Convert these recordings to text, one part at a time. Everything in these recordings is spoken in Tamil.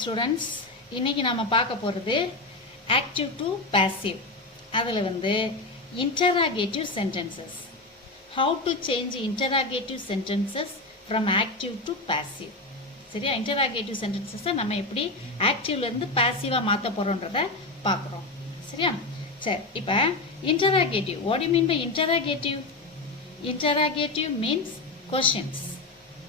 ஸ்டூடெண்ட்ஸ், இன்னைக்கு நாம பார்க்க போறது ஆக்டிவ் டு பாசிவ். அதுல interrogative sentences. How to change interrogative sentences from active to passive. சரியா? interrogative sentences நம்ம எப்படி ஆக்டிவ்ல இருந்து பாசிவா மாத்த போறோம்ன்றத பார்க்கறோம். சரியா? சரி, இப்போ interrogative. What do you mean by interrogative? Interrogative means questions.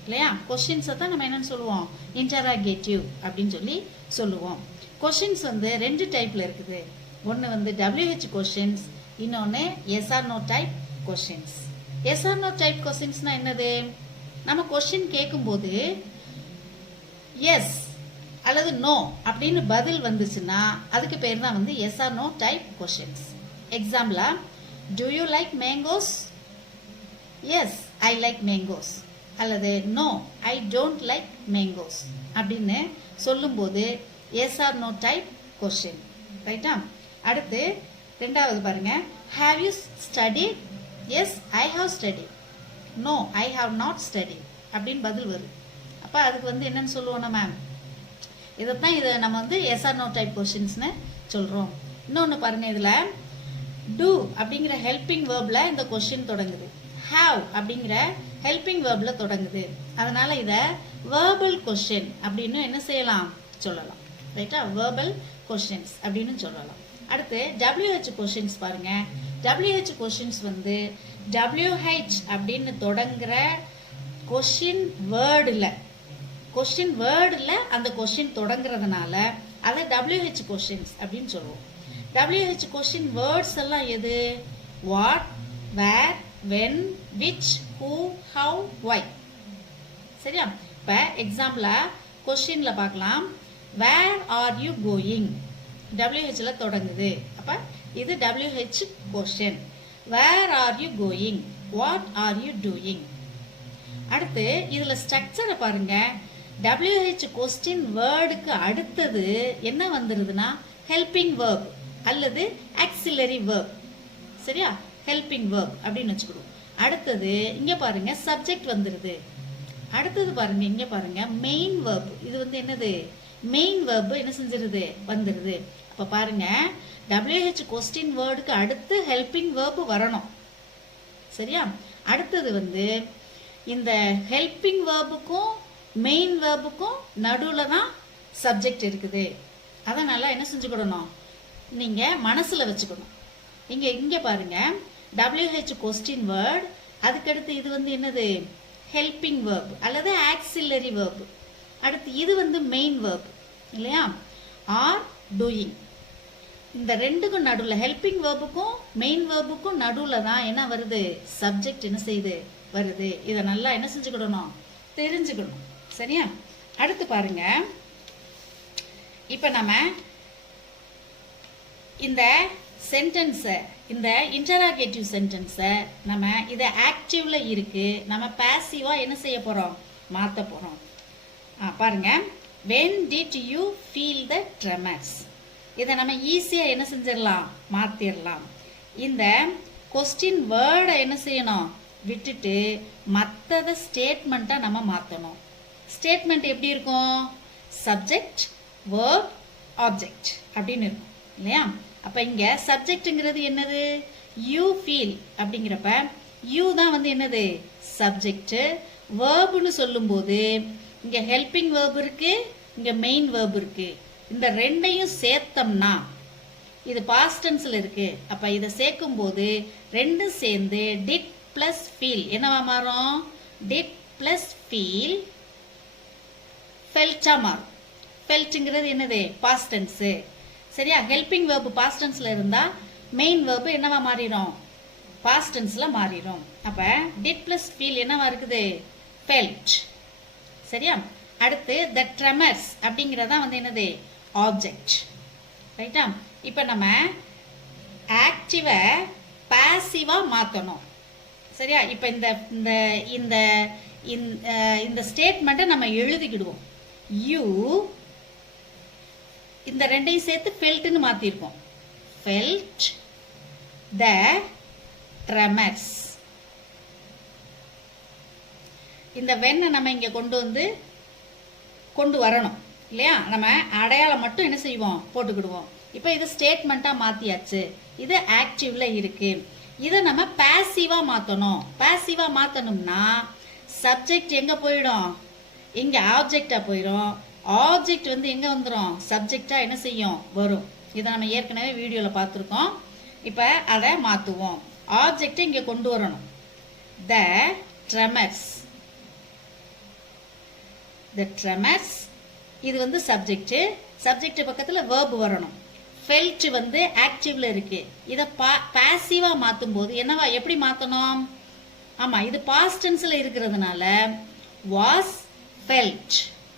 இல்லையா? கொஸ்டின்ஸை தான் நம்ம என்னன்னு சொல்லுவோம், இன்டராகேட்டிவ் அப்படின்னு சொல்லுவோம். கொஸ்டின்ஸ் ரெண்டு டைப்ல இருக்குது. ஒன்று WH கொஸ்டின்ஸ், இன்னொன்று SR/No type questions. SR/No type கொஸ்டின்ஸ்னா என்னது? நம்ம கொஸ்டின் கேட்கும்போது எஸ் அல்லது நோ அப்படின்னு பதில் வந்துச்சுன்னா அதுக்கு பேர் தான் SR/No டைப் கொஸ்டின்ஸ். எக்ஸாம்பிளா, do you like mangoes? Yes, I like mangoes. அல்லது no, I don't like mangoes அப்படின்னு சொல்லும்போது SR/No டைப் கொஸ்டின். ரைட்டா? அடுத்து ரெண்டாவது பாருங்க, have you studied? Yes, I have studied. No, I have not studied அப்படின்னு பதில் வருது. அப்போ அதுக்கு என்னன்னு சொல்லுவோம் நம்ம? இதைத்தான் இதை நம்ம SR/No டைப் கொஸ்டின்ஸ்னு சொல்றோம். இன்னொன்று பாருங்க, இதுல டூ அப்படிங்கிற ஹெல்பிங் வேர்ப்ல இந்த கொஸ்டின் தொடங்குது. ஹாவ் அப்படிங்கிற ஹெல்பிங் வேர்ப்ல தொடங்குது. அதனால இத வேர்பல் கொஸ்டின் அப்படின்னு என்ன செய்யலாம், சொல்லலாம். ரைட்டா? வேர்பல் கொஸ்டின்ஸ் அப்படின்னு சொல்லலாம். அடுத்து WH கொஸ்டின்ஸ் பாருங்க. WH கொஸ்டின்ஸ் WH அப்படின்னு தொடங்குற கொஸ்டின் வேர்டுல அந்த கொஸ்டின் தொடங்குறதுனால அதை WH கொஸ்டின்ஸ் அப்படின்னு சொல்லுவோம். WH கொஸ்டின் வேர்ட்ஸ் எல்லாம் எது? What, where, when, which, who, how, why. சரியா? இப்ப எக்ஸாம்பிளா கொஸ்டின்ல பார்க்கலாம். where are you going? WH ல தொடங்குது. அப்ப இது WH question. where are you going? what are you doing? அடுத்து இதுல ஸ்ட்ரக்சரை பாருங்க. WH கொஸ்டின் வேர்டுக்கு அடுத்தது என்ன வந்துருதுன்னா ஹெல்பிங் வேர்ப் அல்லது ஆக்சிலரி வேர்ப். சரியா? ஹெல்பிங் வேர்ப் அப்படின்னு வச்சுக்கிடுவோம். அடுத்தது இங்க பாருங்க சப்ஜெக்ட் வந்துருது. அடுத்தது பாருங்க, இங்க பாருங்க மெயின் வேர்ப். இது என்னது? மெயின் வேர்ப் என்ன செஞ்சிருது, வந்துருது. அப்ப பாருங்க, WH கொஸ்டின் வேர்டுக்கு அடுத்து ஹெல்பிங் வேர்ப் வரணும். சரியா? அடுத்தது இந்த ஹெல்பிங் வேர்புக்கும் மெயின் வேர்புக்கும் நடுவுல தான் சப்ஜெக்ட் இருக்குது. அதனால என்ன செஞ்சுக்கிடணும், நீங்க மனசுல வச்சுக்கணும். இங்க பாருங்க, WH கொஸ்டின் வேர்ட், அதுக்கடுத்து இது என்னது, ஹெல்பிங் வேர்ப் அல்லது ஆக்சிலரி வேர்ப். அடுத்து இது மெயின் வேர்ப் இல்லையா, ஆர் டூயிங். இந்த ரெண்டுக்கும் நடுவுல, ஹெல்பிங் வேர்புக்கும் மெயின் வேர்புக்கும் நடுவுல தான் என்ன வருது, சப்ஜெக்ட் என்ன செய்யுது, வருது. இதை நல்லா என்ன செஞ்சுக்கிடணும், தெரிஞ்சுக்கணும். சரியா? அடுத்து பாருங்க, இப்ப நம்ம இந்த சென்டென்ஸை, இந்த இன்டராகேட்டிவ் சென்டென்ஸை நம்ம இதை ஆக்டிவ்ல இருக்கு, நம்ம பாசிவா என்ன செய்ய போறோம், மாத்த போறோம். பாருங்க, when did you feel the tremors? இதை நம்ம ஈஸியா என்ன செஞ்சிடலாம், மாத்திரலாம். இந்த கொஸ்டின் வேர்டை என்ன செய்யணும், விட்டுட்டு மற்றத ஸ்டேட்மெண்ட்டா நம்ம மாத்தணும். ஸ்டேட்மெண்ட் எப்படி இருக்கும், சப்ஜெக்ட், வேர்ப், ஆப்ஜெக்ட் அப்படின்னு இருக்கும் இல்லையா? அப்ப இங்க சப்ஜெக்ட்ங்கிறது என்னது, யூ ஃபீல் அப்படிங்கிறப்ப யூ தான் என்னது, சப்ஜெக்ட். வேர்ப்னு சொல்லும்போது இங்க ஹெல்பிங் வேர்ப் இருக்கு, இங்க மெயின் வேர்ப் இருக்கு. இந்த ரெண்டையும் சேர்த்தோம்னா இது பாஸ்ட் டென்ஸ்ல இருக்கு. அப்ப இதை சேர்க்கும் போது ரெண்டும் சேர்ந்து டிட் பிளஸ் ஃபீல் என்னவா மாறும், டிட் பிளஸ் ஃபீல் ஃபெல்ட்டா மாறும். ஃபெல்ட்ங்கிறது என்னது, பாஸ்ட் டென்ஸ். சரியா? ஹெல்பிங் வேர்ப் பாஸ்ட் டென்ஸ்ல இருந்தா மெயின் வேர்ப் என்னவா மாறிடும், பாஸ்ட் டென்ஸ்ல மாறிடும். அப்ப டிட் பிளஸ் ஃபீல் என்னவா இருக்குது, ஃபெல்ட். சரியா? அடுத்து the tremors அப்படிங்கறதா என்னது, ஆப்ஜெக்ட். ரைட்டா? இப்ப நம்ம ஆக்டிவ பாசிவா மாத்தணும். சரியா? இப்ப இந்த இந்த இந்த ஸ்டேட்மெண்ட்டை நம்ம எழுதிக்கிடுவோம். யூ இந்த ரெண்டையும் சேர்த்து ஃபெல்ட்னு மாத்திருக்கோம். Felt the tremors. இந்த வென்னை நம்ம இங்க கொண்டு வரணும். இல்லையா? நம்ம அடையாளம் மட்டும் என்ன செய்வோம், போட்டுக்கிடுவோம். இப்போ இது ஸ்டேட்மெண்ட்டா மாத்தியாச்சு. இது ஆக்டிவ்ல இருக்கு. இதை நம்ம பாசிவா மாத்தணும். பாசிவா மாத்தணும்னா சப்ஜெக்ட் எங்க போயிடும், இங்க ஆப்ஜெக்டா போயிடும். ஆப்ஜெக்ட் வந்து எங்க வந்துடும், சப்ஜெக்டா என்ன செய்யும், வரும். இதை நம்ம ஏற்கனவே வீடியோல பார்த்துருக்கோம். இப்போ அதை மாத்துவோம். ஆப்ஜெக்ட் இங்க கொண்டு வரணும். The tremors. The tremors இது வந்து சப்ஜெக்ட். சப்ஜெக்ட் பக்கத்துல verb வரணும். felt வந்து ஆக்டிவ்ல இருக்கு. இத பாசிவா மாத்தும் போது என்னவா, எப்படி மாத்தணும்? ஆமா, இது பாஸ்ட் டென்ஸ்ல இருக்கிறதுனால was felt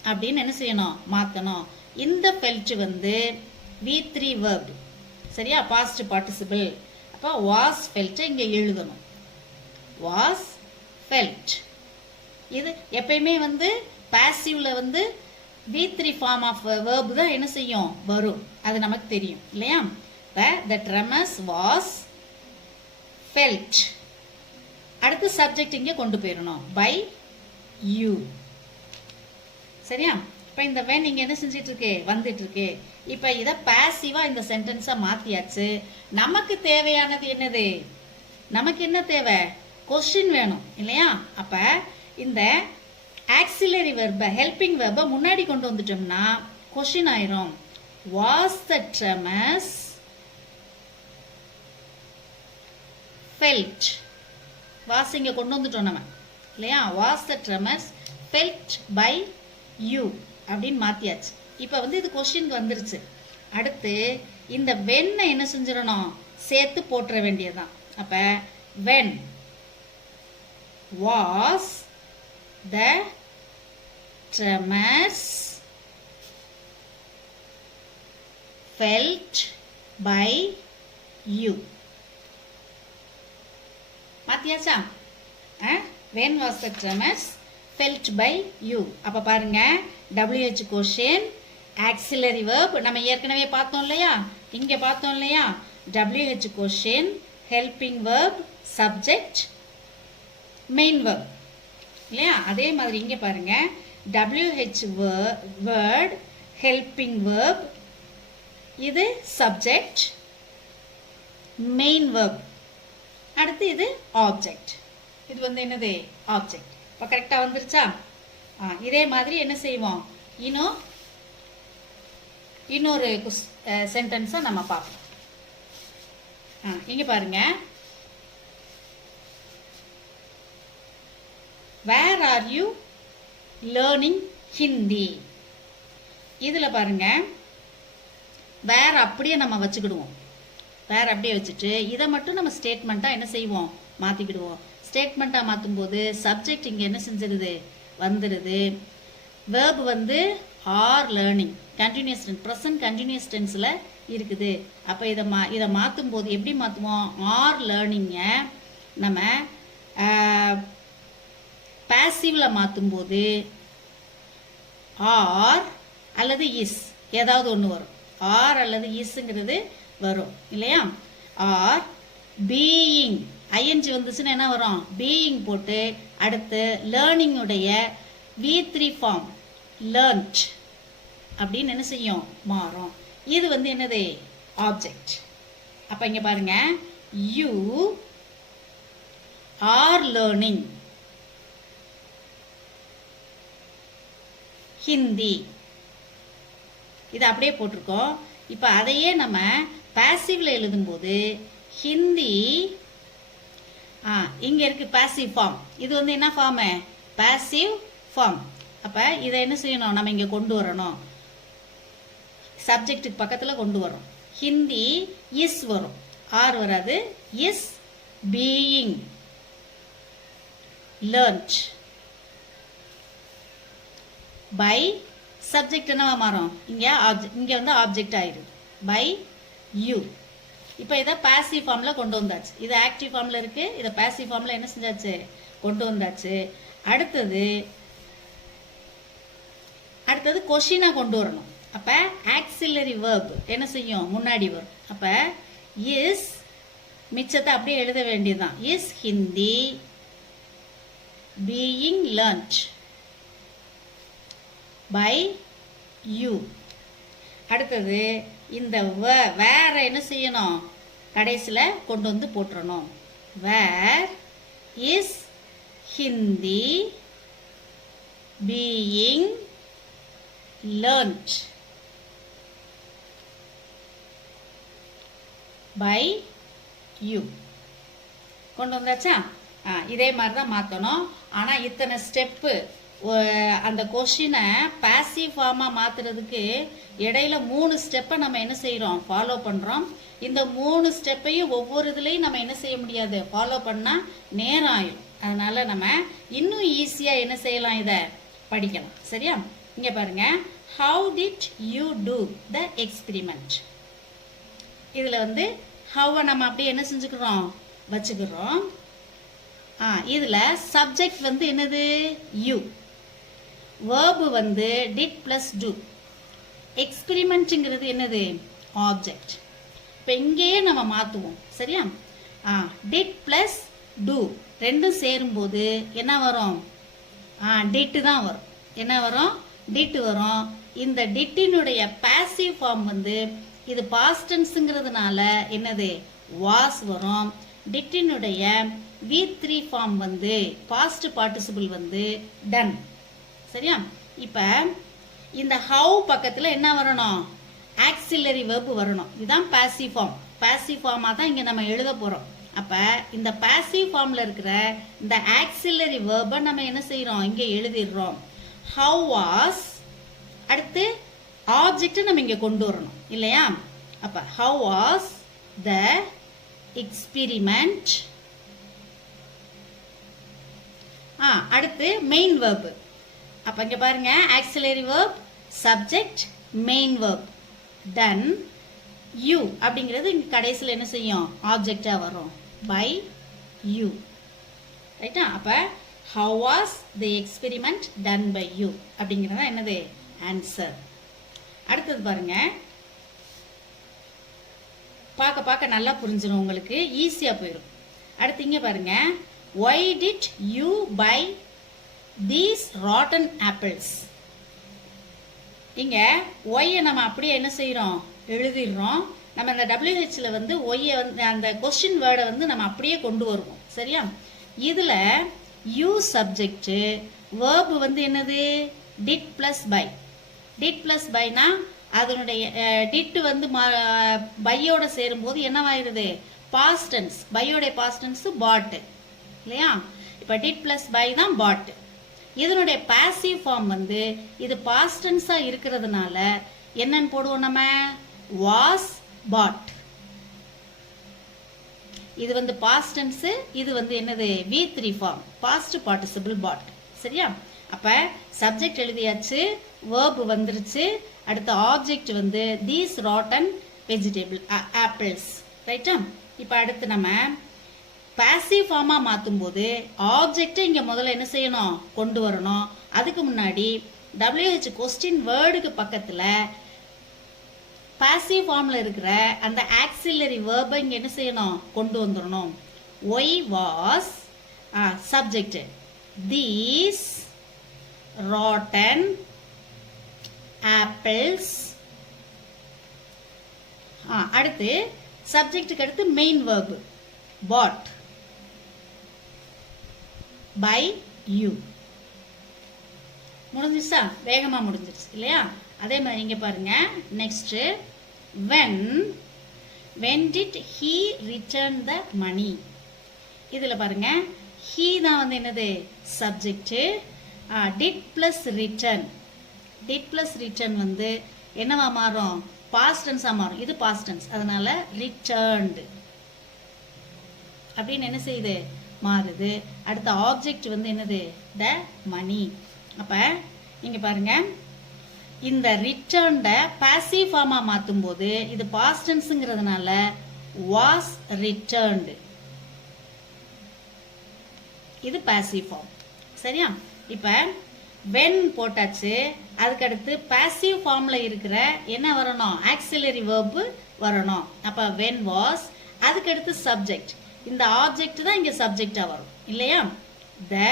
அப்படின்னு என்ன செய்யணும், மாத்தணும். இந்த felt வந்து V3 verb. சரியா? Past participle. அப்ப was felt இங்க எழுதணும். was felt. இது எப்பயுமே வந்து பாசிவ்ல வந்து V3 ஃபார்ம் ஆஃப் verb தான் என்ன செய்யும், வரும். அது நமக்கு தெரியும் இல்லையா? the tremors was felt. அடுத்து சப்ஜெக்ட் இங்க கொண்டு போயிடணும், by you. சரியா? இப்ப இந்த when இங்க என்ன செஞ்சிட்டு இருக்கு, வந்துட்டு இருக்கு. இப்ப இத பாசிவா இந்த சென்டென்ஸா மாத்தியாச்சு. நமக்கு தேவையானது என்னது, நமக்கு என்ன தேவை, கொஸ்டின் வேணும் இல்லையா? அப்ப இந்த ஆக்சிலரி வெர்ப, ஹெல்பிங் வெர்ப முன்னாடி கொண்டு வந்துட்டோம்னா கொஸ்டின் ஆயிரும். was the tremors felt. was இங்க கொண்டு வந்துட்டோம் நம்ம இல்லையா? was the tremors felt by you அப்படின்னு மாத்தியாச்சு. இப்ப வந்து இது கொஸ்டின் வந்துருச்சு. அடுத்து இந்த when என்ன செஞ்சிடணும், சேர்த்து போட்டுற வேண்டியதுதான். அப்ப when was the tremors felt by you. மாத்தியாச்சா? when was the tremors felt by you. அப்ப பாருங்க, WH question, auxiliary verb நம்ம ஏற்கனவே பார்த்தோம் இல்லையா, இங்க பார்த்தோம் இல்லையா? WH question, helping verb, subject, main verb இல்லையா? அதே மாதிரி இங்க பாருங்க, WH word, helping verb, இது subject, main verb, அடுத்து இது object. இது வந்து என்னது, object. இப்ப கரெக்டா வந்துருச்சா? இதே மாதிரி என்ன செய்வோம், இன்னொரு சென்டென்ஸை நம்ம பார்ப்போம். இங்க பாருங்க, where are you learning Hindi. இதுல பாருங்க, where அப்படியே நம்ம வச்சுக்கிடுவோம். where அப்படியே வச்சுட்டு இதை மட்டும் நம்ம ஸ்டேட்மெண்ட்டா என்ன செய்வோம், மாத்திக்கிடுவோம். ஸ்டேட்மெண்ட்டா மாற்றும் போது சப்ஜெக்ட் இங்க என்ன செஞ்சிருது, வந்துருது. verb வந்து are learning, continuous tense, present continuous டென்ஸ்ல இருக்குது. அப்ப இதை மாற்றும் போது எப்படி மாற்றுவோம், are learning நம்ம பாசிவ்ல மாற்றும் போது ஆர் அல்லது இஸ் ஏதாவது ஒன்று வரும். ஆர் அல்லது இஸ்ங்கிறது வரும் இல்லையா? ஆர் பீயிங், ஐஎன்ஜி வந்துச்சுன்னா என்ன வரும், பீயிங் போட்டு அடுத்து லேர்னிங் உடைய V3 ஃபார்ம் லேர்ன்ட் அப்படின்னு என்ன செய்யும், மாறும். இது வந்து என்னது, ஆப்ஜெக்ட். அப்ப இங்க பாருங்க, யூ ஆர் லேர்னிங் ஹிந்தி. இது அப்படியே போட்டிருக்கோம். இப்ப அதையே நம்ம பாசிவ்ல எழுதும்போது ஹிந்தி, இங்க இருக்கு பாசிவ் ஃபார்ம். இது வந்து என்ன ஃபார்ம், பாசிவ் ஃபார்ம். அப்ப இதை என்ன செய்யணும், நம்ம இங்க கொண்டு வரணும், சப்ஜெக்ட்டுக்கு பக்கத்துல கொண்டு வரும். ஹிந்தி இஸ் வரும், ஆர் வராது. Is being learnt by subject என்னவா மாறும், இங்க வந்து ஆப்ஜெக்ட் ஆயிடுது, பை யூ. இப்போ இதை பாசிவ் ஃபார்ம்ல கொண்டு வந்தாச்சு. இது ஆக்டிவ் ஃபார்ம்ல இருக்கு, இதை பாசிவ் ஃபார்ம்ல என்ன செஞ்சாச்சு, கொண்டு வந்தாச்சு. அடுத்தது கொஸ்டினா கொண்டு வரணும். அப்ப ஆக்சிலரி வெர்ப் என்ன செய்யும், முன்னாடி வரும். அப்ப இஸ், மிச்சத்தை அப்படியே எழுத வேண்டியதுதான். Is Hindi being learnt by you. அடுத்தது இந்த வேற என்ன செய்யணும், கடைசியில் கொண்டு வந்து போட்டுறணும். Where is Hindi being learnt by you. கொண்டு வந்தாச்சா? இதே மாதிரி தான் மாற்றணும். ஆனால் இத்தனை ஸ்டெப்பு அந்த கொஷினை பாசிவ் ஃபார்மாக மாற்றுறதுக்கு இடையில 3 ஸ்டெப்பை நம்ம என்ன செய்கிறோம், ஃபாலோ பண்ணுறோம். இந்த 3 ஸ்டெப்பையும் ஒவ்வொரு இதுலேயும் நம்ம என்ன செய்ய முடியாது, ஃபாலோ பண்ணால் நேரம் ஆயிடும். அதனால நம்ம இன்னும் ஈஸியாக என்ன செய்யலாம், இதை படிக்கலாம். சரியா? இங்கே பாருங்க, how did you do the experiment? இதில் வந்து ஹவ் நம்ம அப்படியே என்ன செஞ்சுக்கிறோம், வச்சுக்கிறோம். இதில் சப்ஜெக்ட் வந்து என்னது, யூ. வேர்பு வந்து did plus do. எக்ஸ்பிரிமெண்ட்ங்கிறது என்னது, ஆப்ஜெக்ட். இப்போ இங்கேயே நம்ம மாற்றுவோம். சரியா? did plus do ரெண்டும் சேரும்போது என்ன வரும், did தான் வரும். என்ன வரும், did வரும். இந்த டிட்டினுடைய பாசிவ் ஃபார்ம் வந்து இது பாஸ்ட் டென்ஸ்ங்கிறதுனால என்னது, வாஸ் வரும். டிட்டினுடைய V3 ஃபார்ம் வந்து பாஸ்ட் பார்ட்டிசிபிள் வந்து டன். சரியா? இப்போ இந்த ஹவ் பக்கத்தில் என்ன வரணும், ஆக்சிலரி வெர்பு வரணும். இதுதான் பாசிவ் ஃபார்ம். பாசிவ் ஃபார்மாக தான் இங்கே நம்ம எழுத போகிறோம். அப்போ இந்த பாசிவ் ஃபார்மில் இருக்கிற இந்த ஆக்சிலரி வெர்பை நம்ம என்ன செய்கிறோம், இங்கே எழுதிடுறோம். ஹவ் வாஸ், அடுத்து ஆப்ஜெக்ட் நம்ம இங்கே கொண்டு வரணும் இல்லையா? அப்போ ஹவ் வாஸ் த எக்ஸ்பிரிமெண்ட். அடுத்து மெயின் வெர்பு. அப்போ இங்கே பாருங்க, auxiliary verb, subject, main verb. Then you அப்படிங்கிறது இங்கே கடைசியில் என்ன செய்யும், ஆப்ஜெக்டாக வரும். By you. ரைட்டா? அப்போ how was the experiment done by you அப்படிங்கிறது என்னது, ஆன்சர். அடுத்தது பாருங்க, பார்க்க நல்லா புரிஞ்சிடும் உங்களுக்கு, ஈஸியாக போயிடும். அடுத்து இங்கே பாருங்க, why did you buy these rotten apples? இங்க ஒய்யை நம்ம அப்படியே என்ன செய்யறோம், எழுதிடுறோம். நம்ம இந்த WHல வந்து ஒய்யை வந்து அந்த கொஸ்டின் வேர்டை வந்து நம்ம அப்படியே கொண்டு வருவோம். சரியா? இதுல யூ சப்ஜெக்ட், வேர்பு வந்து என்னது, did plus buy. Did plus பைனா அதனுடைய டிட் வந்து பையோட சேரும்போது என்னவாயிருது, பாஸ்ட் டென்ஸ். பையோட பாஸ்ட் டென்ஸ் பாட் இல்லையா? இப்போ டிட் பிளஸ் பை தான் பாட். இதனுடைய பாசிவ் ஃபார்ம் வந்து இது பாஸ்ட் டென்ஸா இருக்கிறதுனால என்னன்னு போடுவோம் நம்ம, வாஸ் பாட். இது வந்து பாஸ்ட் டென்ஸ், இது வந்து என்னது, V3 ஃபார்ம், பாஸ்ட் பார்ட்டிசிபிள் பாட். சரியா? அப்ப சப்ஜெக்ட் எழுதியாச்சு, வேர்ப் வந்துருச்சு. அடுத்த ஆப்ஜெக்ட் வந்து தீஸ் ராட்டன் வெஜிடபிள் ஆப்பிள்ஸ். ரைட்டா? இப்போ அடுத்து நம்ம பாசிவ் ஃபார்மா மாற்றும் போது ஆப்ஜெக்டை இங்க முதல்ல என்ன செய்யணும், கொண்டு வரணும். அதுக்கு முன்னாடி WH கொஸ்டின் வேர்டுக்கு பக்கத்துல பாசிவ் ஃபார்ம்ல இருக்கிற அந்த ஆக்சிலரி வேர்பை இங்க என்ன செய்யணும், கொண்டு வந்துடணும். Why was subject, these rotten apples. அடுத்து சப்ஜெக்டுக்கு அடுத்து main verb bought by you. முடிஞ்சிச்சா? வேகமா முடிஞ்சிருச்சு இல்லையா? அதே மாதிரி இங்க பாருங்க, next when did he return the money? இதுல பாருங்க, he தான் வந்து என்னது, subject. did plus return, did plus return வந்து என்னவா மாறும், பாஸ்ட் டென்ஸா மாறும். இது பாஸ்ட் டென்ஸ், அதனால returned அப்படின்னு என்ன செய்யுது, மாறுது. அடுத்த ஆப்ஜெக்ட் வந்து என்னது, த மணி. அப்ப நீங்க பாருங்க, இந்த ரிட்டர்ன்ட பாசிவ் ஃபார்மா மாத்தும் போது இது பாஸ்ட் டென்ஸ்ங்கிறதுனால வாஸ் ரிட்டர்ன்டு, இது பாசிவ் ஃபார்ம். சரியா? இப்ப when போட்டாச்சு, அதுக்கு அடுத்து பாசிவ் ஃபார்ம்ல இருக்கிற என்ன வரணும், ஆக்சிலரி வெர்ப் வரணும். அப்ப when was, அதுக்கு அடுத்து சப்ஜெக்ட். இந்த ஆப்ஜெக்ட் தான் இங்க சப்ஜெக்டா வரும் இல்லையா? the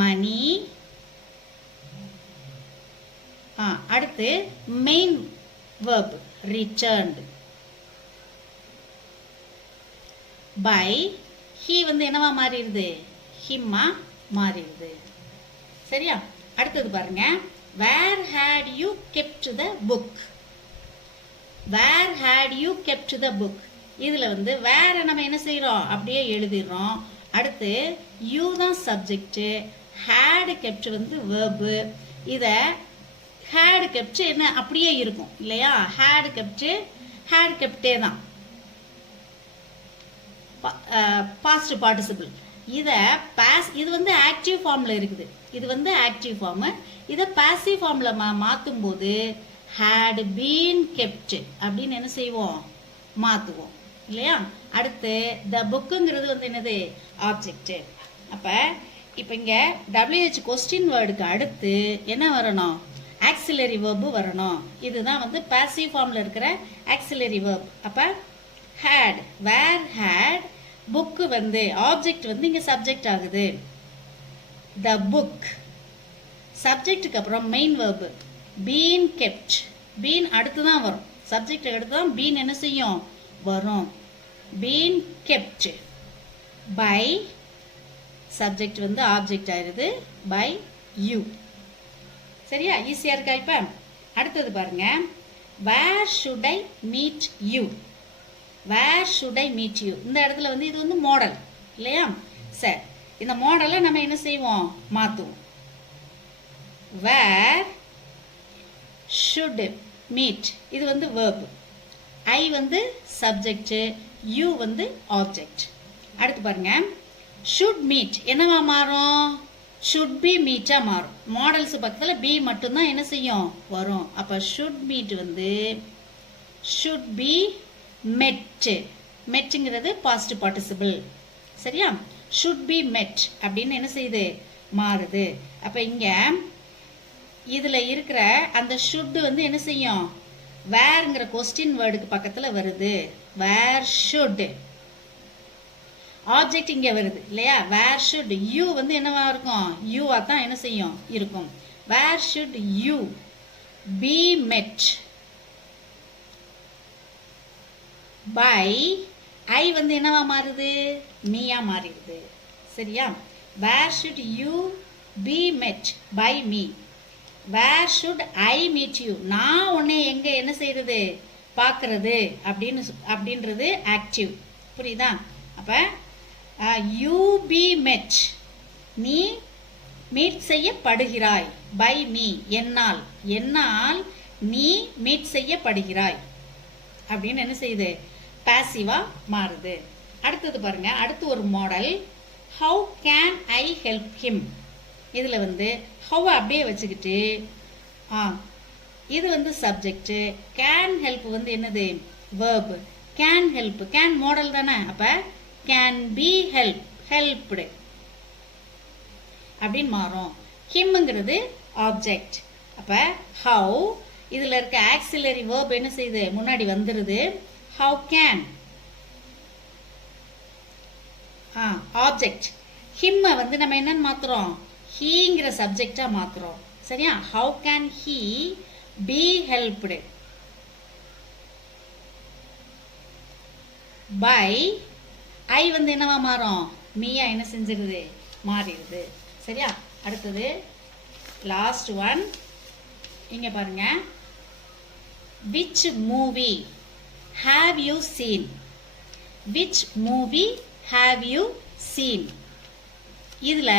money அடுத்து main verb returned. by he வந்து என்னவா மாறிடுது, himமா மாறிடுது. சரியா? அடுத்தது பாருங்க, where had you kept the book? where had you kept the book? இதுல வந்து வேற நம்ம என்ன செய்யறோம், அப்படியே எழுதிடுறோம். அடுத்து you தான் சப்ஜெக்ட், had kept வந்து verb. இத had kept என்ன அப்படியே இருக்கும் இல்லையா, had kept தான் past participle. இது வந்து ஆக்டிவ் ஃபார்ம்ல இருக்குது, இது வந்து ஆக்டிவ் ஃபார்ம். இத பாசிவ் ஃபார்ம்ல மாத்தும் போது had been kept அப்படின்னு என்ன செய்வோம், மாத்துவோம் இல்லையா. அடுத்து the bookங்கிறது வந்து என்னது, ஆப்ஜெக்ட். அப்ப இப்ப இங்க WH கொஸ்டின் வேர்டுக்கு அடுத்து என்ன வரணும், ஆக்சிலரி verb வரணும். இதுதான் வந்து பாசிவ் ஃபார்ம்ல இருக்கிற ஆக்சிலரி verb. அப்ப had, where had, book வந்து ஆப்ஜெக்ட் வந்து இங்க சப்ஜெக்ட் ஆகுது. the book சப்ஜெக்ட்டுக்கு அப்புறம் main verb been kept. been அடுத்து தான் வரும், சப்ஜெக்ட் அடுத்து தான் been என்ன செய்யும் வரும். been kept by சப்ஜெக்ட் வந்து ஆப்ஜெக்ட் ஆயிருது by you. சரியா, ஈஸியா இருக்கா? இப்ப அடுத்தது பாருங்க, where should I meet you? where should I meet you? இந்த இடத்துல வந்து இது வந்து மாடல் இல்லையா. சரி, இந்த மாடலை நம்ம என்ன செய்வோம், மாத்துவோம். where should meet இது வந்து verb, I வந்து சப்ஜெக்ட், you வந்து ஆப்ஜெக்ட். அடுத்து பாருங்க, should meet என்னவா மாறும், should be meet மாறும். மாடல்ஸ் பக்கத்துல be மட்டும்தான் என்ன செய்யும் வரும். அப்ப should meet வந்து should be met. metங்கிறது past participle. சரியா, should be met அப்படின்னு என்ன செய்யுது, மாறுது. அப்ப இங்க இதுல இருக்கிற அந்த should வந்து என்ன செய்யும், வேர்ங்கிற கொஸ்டின் வேர்டுக்கு பக்கத்துல வருது. where should ஆப்ஜெக்ட் இங்க வருது இல்லையா. where should you வந்து என்னவா இருக்கும், you தான் என்ன செய்யும் இருக்கும். where should you be met by I வந்து என்னவா மாறுது, மீயா மாறிடுது. சரியா, where should you be met by me? where should I meet you? நான் உன்னை எங்க என்ன செய்யறது, பார்க்கிறது அப்படின்றது ஆக்டிவ். புரியுதா? அப்ப you be met நீ மீட் செய்யப்படுகிறாய் by me என்னால் நீ மீட் செய்யப்படுகிறாய் அப்படின்னு என்ன செய்யுது, பாசிவா மாறுது. அடுத்தது பாருங்க, அடுத்து ஒரு model how can I help him. இதுல வந்து how அப்படியே வச்சுக்கிட்டு இது வந்து சப்ஜெக்ட், can help வந்து என்னது verb, can help can model தானே. அப்ப can be helped அப்படின்னு மாறும். himங்கிறது ஆப்ஜெக்ட். அப்ப how இதுல இருக்க ஆக்சிலரி verb என்ன செய்யுது, முன்னாடி வந்துருது. how can ஆப்ஜெக்ட், him வந்து நம்ம என்னன்னு மாத்துறோம், heங்கிற சப்ஜெக்டா மாத்துறோம். சரியா, how can he be helped by I வந்து என்னவா மாறும், மீயா என்ன செஞ்சிருது மாறிடுது. சரியா, அடுத்தது லாஸ்ட் ஒன் இங்க பாருங்க, which movie have you seen? which movie have you seen? இதுல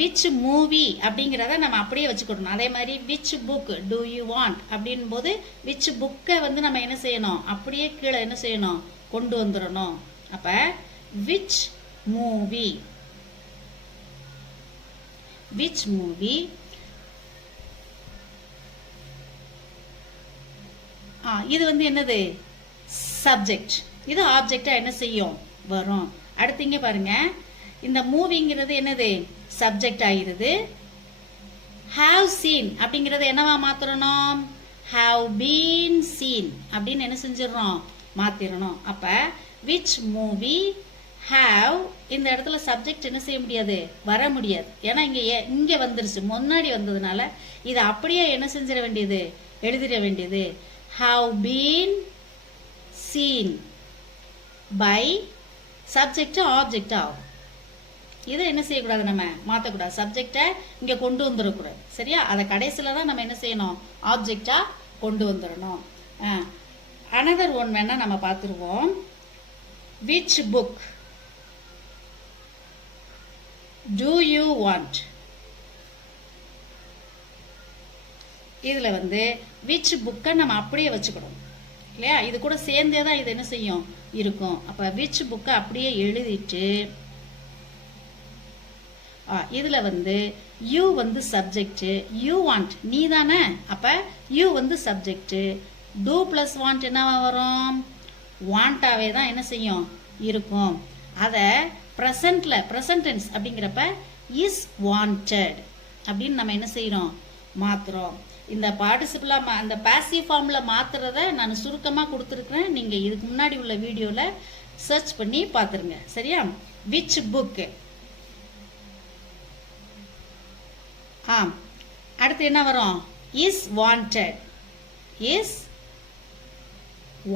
which movie அப்படிங்கறத நம்ம அப்படியே வச்சுக்கணும். அதே மாதிரி which book do you want அப்படின் போது which book வந்து நம்ம என்ன செய்யணும், அப்படியே கீழே என்ன செய்யணும், கொண்டு வந்துடணும். அப்ப which movie இது வந்து என்னது சப்ஜெக்ட், இது ஆப்ஜெக்டா என்ன செய்யும் வரும். அடுத்து இங்க பாருங்க, இந்த மூவிங்கிறது என்னது சப்ஜெக்ட் ஆயிருது. have seen அப்படிங்கறது என்னவா மாத்திரணும், have been seen அப்படின்னு என்ன செஞ்சிடறோம் மாத்திரணும். அப்ப which movie ஹாவ் இந்த இடத்துல சப்ஜெக்ட் என்ன செய்ய முடியாது, வர முடியாது. ஏன்னா இங்கே வந்துருச்சு, முன்னாடி வந்ததுனால இதை அப்படியே என்ன செஞ்சிட வேண்டியது, எழுதிட வேண்டியது. Have been seen by subject object ஆகும். இதை என்ன செய்யக்கூடாது, நம்ம மாற்றக்கூடாது. சப்ஜெக்டை இங்கே கொண்டு வந்துடக்கூடாது. சரியா? அதை கடைசியில் தான் நம்ம என்ன செய்யணும், ஆப்ஜெக்டாக கொண்டு வந்துடணும். அனதர் ஒன் வேணால் நம்ம பார்த்துருவோம். Which book do you want? இதில் வந்து விச் புக்கை நம்ம அப்படியே வச்சுக்கணும் இல்லையா? இது கூட சேர்ந்தே தான் இது என்ன செய்யும், இருக்கும். அப்போ விச் புக்கை அப்படியே எழுதிட்டு இதில் வந்து யூ வந்து சப்ஜெக்ட், யூ வாண்ட் நீ தானே, அப்போ யூ வந்து சப்ஜெக்ட், டூ ப்ளஸ் வாண்ட் என்னவா வரும், வாண்டாவே தான் என்ன செய்யும், இருக்கும். அதை ப்ரெசண்ட்ல ப்ரெசன்ட் டென்ஸ் அப்படிங்கிறப்ப இஸ் வாண்டட் அப்படின்னு நம்ம என்ன செய்கிறோம், மாற்றுறோம். இந்த பார்ட்டிசிபிளாக அந்த பாசிவ் ஃபார்மில் மாற்றுறத நான் சுருக்கமாக கொடுத்துருக்குறேன். நீங்கள் இதுக்கு முன்னாடி உள்ள வீடியோவில் சர்ச் பண்ணி பார்த்துருங்க. சரியா? Which book. அடுத்து என்ன வரும், is wanted, is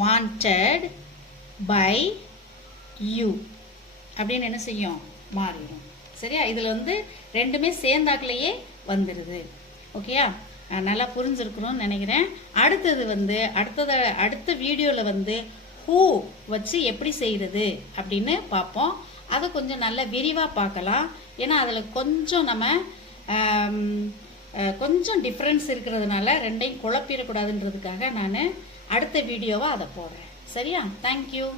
wanted by you அப்படின்னு என்ன செய்யும், மாறிடும். சரியா? இதில் வந்து ரெண்டுமே சேர்ந்தாக்குலேயே வந்துடுது. ஓகேயா? நல்லா புரிஞ்சிருக்கணும்னு நினைக்கிறேன். அடுத்தது வந்து அடுத்த வீடியோவில் வந்து ஹூ வச்சு எப்படி செய்கிறது அப்படின்னு பார்ப்போம். அதை கொஞ்சம் நல்லா விரிவாக பார்க்கலாம். ஏன்னா அதில் கொஞ்சம் நம்ம கொஞ்சம் டிஃப்ரென்ஸ் இருக்கிறதுனால ரெண்டையும் குழப்பிடக்கூடாதுன்றதுக்காக நான் அடுத்த வீடியோவை அதை போடுறேன். சரியா? தேங்க்யூ.